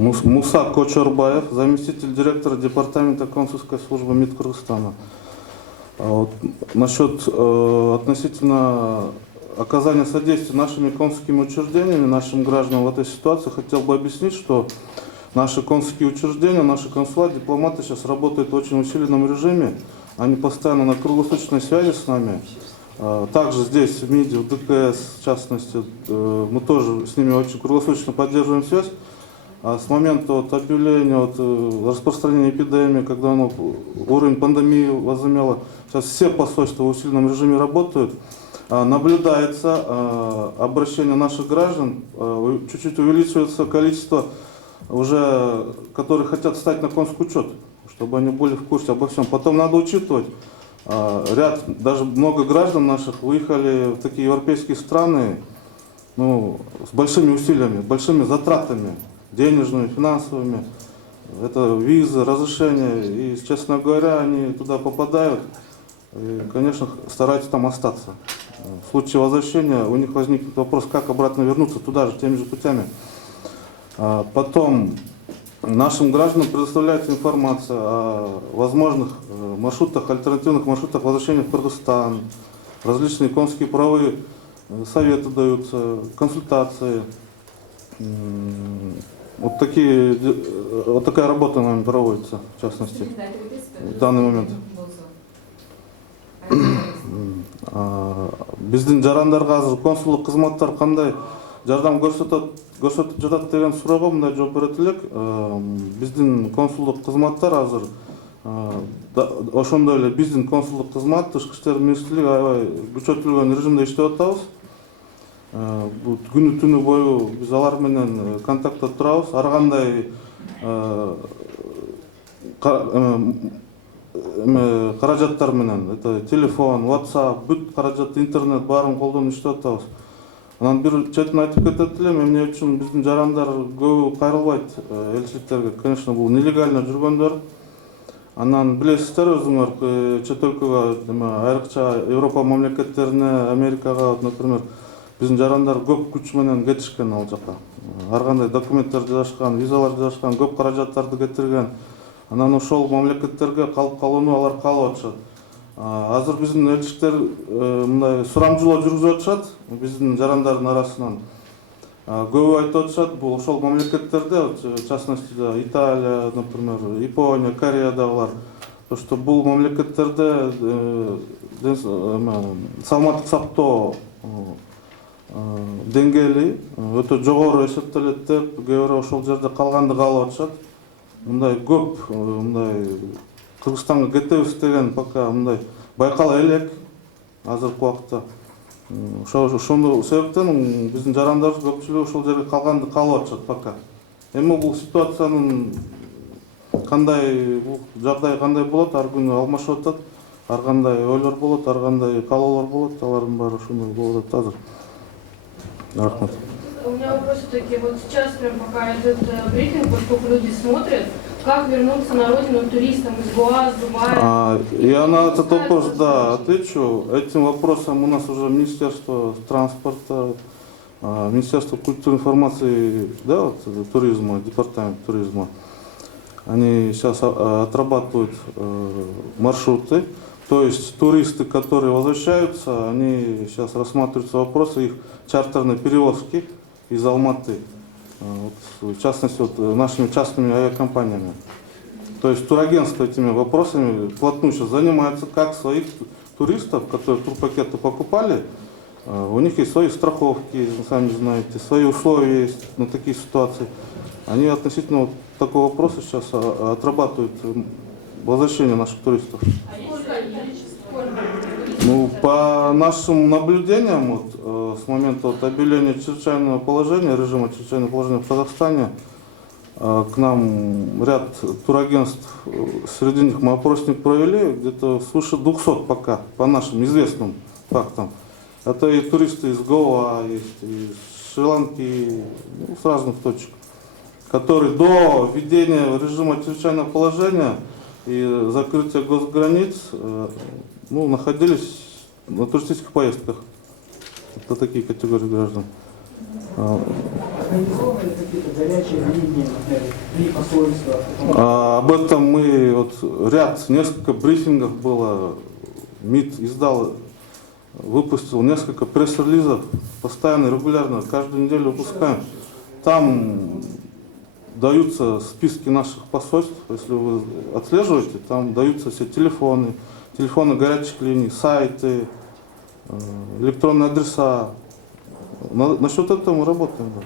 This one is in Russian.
Муса Кочорбаев, заместитель директора департамента консульской службы МИД Кыргызстана. Насчет относительно оказания содействия нашими консульскими учреждениями, нашим гражданам в этой ситуации, хотел бы объяснить, что наши консульские учреждения, наши консулаты, дипломаты сейчас работают в очень усиленном режиме. Они постоянно на круглосуточной связи с нами. Также здесь, в МИДе, в ДКС, в частности, мы тоже с ними очень круглосуточно поддерживаем связь. С момента объявления распространения эпидемии, когда уровень пандемии возымело, сейчас все посольства в усиленном режиме работают. Наблюдается обращение наших граждан, чуть-чуть увеличивается количество уже, которые хотят стать на консульский учет, чтобы они были в курсе обо всем. Потом надо учитывать, даже много граждан наших выехали в такие европейские страны, с большими усилиями, большими затратами, денежными, финансовыми. Это визы, разрешения. И, честно говоря, они туда попадают и, конечно, стараются там остаться. В случае возвращения у них возникнет вопрос, как обратно вернуться туда же, теми же путями. Потом нашим гражданам предоставляется информация о возможных маршрутах, альтернативных маршрутах возвращения в Кыргызстан. Различные консульские правовые советы даются, консультации. Вот такая работа нами проводится, в частности, в данный момент. Биздин жарандарга азыр консулдук кызматтар кандай жардам көрсөтүп жатат деген суроого мындай жооп берет элек. Биздин консулдук кызматтар азыр ошондой эле биздин консулдук кызмат, Тышкы иштер министрлиги аябай күчөтүлгөн режимде иштеп атабыз. Күнү түнү бою биз алар менен контактта турабыз. Ар кандай каражаттар менен, это телефон, WhatsApp, бүт каражат, интернет баарын колдонуп иштеп атабыз. Анан бир четин айтып кетет элем, эмне үчүн биздин жарандар көбү кайрылбайт элчиликтерге. Конечно, бул нелегально жүргөндөр. Анан билесиздер өзүңөр чет өлкөгө, айрыкча Европа мамлекеттерине, Америкага, например, биздин жарандар көп күч менен кетишкен ал жака. Ар кандай документтер жазышкан, визалар жазышкан, көп каражаттарды кетирген. Анан ошол мамлекеттерге калып калууну алар каалап атышат. Азыр биздин элчиликтер мындай сурамжылоо жүргүзүп атышат биздин жарандардын арасынан. Көбү айтып атышат, бул ошол мамлекеттерде, в частности, Италия, например, Япония, Кореядагылар, что бул мамлекеттерде саламаттык сактоо деңгээли өтө жогору эсептелет деп, кээ бирөө ошол жерде калганды каалап атышат. Мындай көп, Кыргызстанга кетебиз деген пока мындай байкала элек азыркы убакта. Ошондой себептен биздин жарандарыбыз көпчүлүгү ошол жерге калганды каалап атышат пока. Эми бул ситуациянын кандай, бул жагдай кандай болот, ар күнү алмашып атат. Ар кандай ойлор болот, ар кандай каалоолор болот, алардын баары ошондой болуп атат азыр. Рахмат. У меня вопросы такие. Вот сейчас, прям пока идет брифинг, поскольку люди смотрят, как вернуться на родину туристам из Гоа, Дубая? Я на этот вопрос, да, отвечу. Этим вопросом у нас уже Министерство транспорта, Министерство культуры и информации, да, туризма, департамент туризма. Они сейчас отрабатывают маршруты. То есть туристы, которые возвращаются, они сейчас рассматриваются вопросы их чартерной перевозки из Алматы, в частности, нашими частными авиакомпаниями. То есть турагентство этими вопросами вплотную сейчас занимается, как своих туристов, которые турпакеты покупали, у них есть свои страховки, сами знаете, свои условия есть на такие ситуации. Они относительно такого вопроса сейчас отрабатывают возвращение наших туристов. По нашим наблюдениям, с момента объявления чрезвычайного положения, режима чрезвычайного положения в Казахстане, к нам ряд турагентств, среди них мы опросник провели, где-то свыше 200 пока, по нашим известным фактам. Это и туристы из Гоа, есть из Шри-Ланки, с разных точек, которые до введения режима чрезвычайного положения и закрытия госграниц находились на туристических поездках. Это такие категории граждан. организованы ли какие-то горячие линии, например, при посольствах? Об этом мы несколько брифингов было, МИД издал, выпустил несколько пресс-релизов, постоянно, регулярно, каждую неделю выпускаем. Там даются списки наших посольств, если вы отслеживаете, там даются все телефоны горячих линий, сайты, электронные адреса. Насчет этого мы работаем. Да.